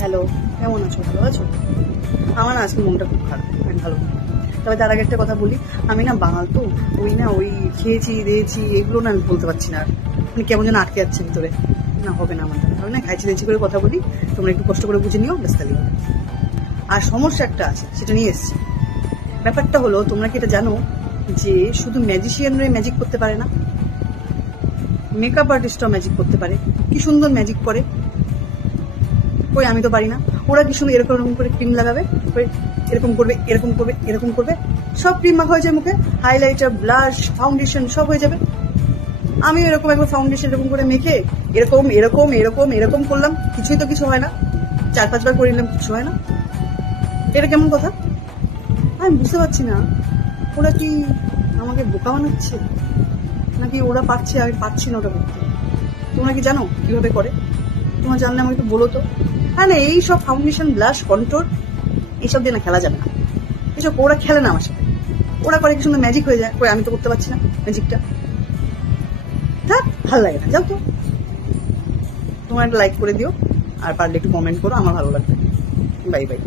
Hello, কেমন আছো? ভালো আছো? আমার না আজকে মনটা খুব খারাপ, আমি ভালো না। তবে তার আগে একটা কথা বলি, আমি না বাঙাল তো, ওই খেয়েছি দিয়েছি এগুলো না আমি বলতে পারছি না আর, মানে কেমন যেন আটকে যাচ্ছে ভিতরে। না হবে না আমার দ্বারা, আমি না খাইছি দিয়েছি করে কথা বলি, তোমরা একটু কষ্ট করে বুঝে নিও, ব্যাস তাহলেই হবে। আর সমস্যা একটা আছে, সেটা নিয়ে এসছি। ব্যাপারটা হলো, তোমরা কি এটা জানো যে শুধু ম্যাজিশিয়ানরাই ম্যাজিক করতে পারে না, মেকআপ আর্টিস্টরাও ম্যাজিক করতে পারে। কি সুন্দর ম্যাজিক করে, কই আমি তো পারি না। ওরা কি সুন্দর এরকম এরকম করে ক্রিম লাগাবে, এরকম করবে এরকম করবে এরকম করবে, সব ক্রিম মাখা হয়ে যায় মুখে, হাইলাইটার ব্লাশ ফাউন্ডেশন সব হয়ে যাবে। আমি এরকম একবার ফাউন্ডেশন এরকম করে মেখে এরকম এরকম এরকম এরকম করলাম, কিছুই তো কিছু হয় না। 4-5 বার করে নিলাম, কিছু হয় না। এটা কেমন কথা? আমি বুঝতে পারছি না, ওরা কি আমাকে বোকা বানাচ্ছে, নাকি ওরা পারছে আমি পারছি না ওটা করতে। তোমরা কি জানো কিভাবে করে? তোমরা জানলে আমাকে একটু বলো তো। হ্যাঁ না, এইসব ফাউন্ডেশন ব্লাশ কন্ট্রোল এইসব দিয়ে না খেলা যাবে না, এসব ওরা খেলে না আমার সাথে। ওরা করে কি সুন্দর ম্যাজিক হয়ে যায়, কই আমি তো করতে পারছি না ম্যাজিকটা। থাক, ভালো লাগে না, যাও তো। তোমার একটা লাইক করে দিও, আর পারলে একটু কমেন্ট করো, আমার ভালো লাগবে। Bye bye.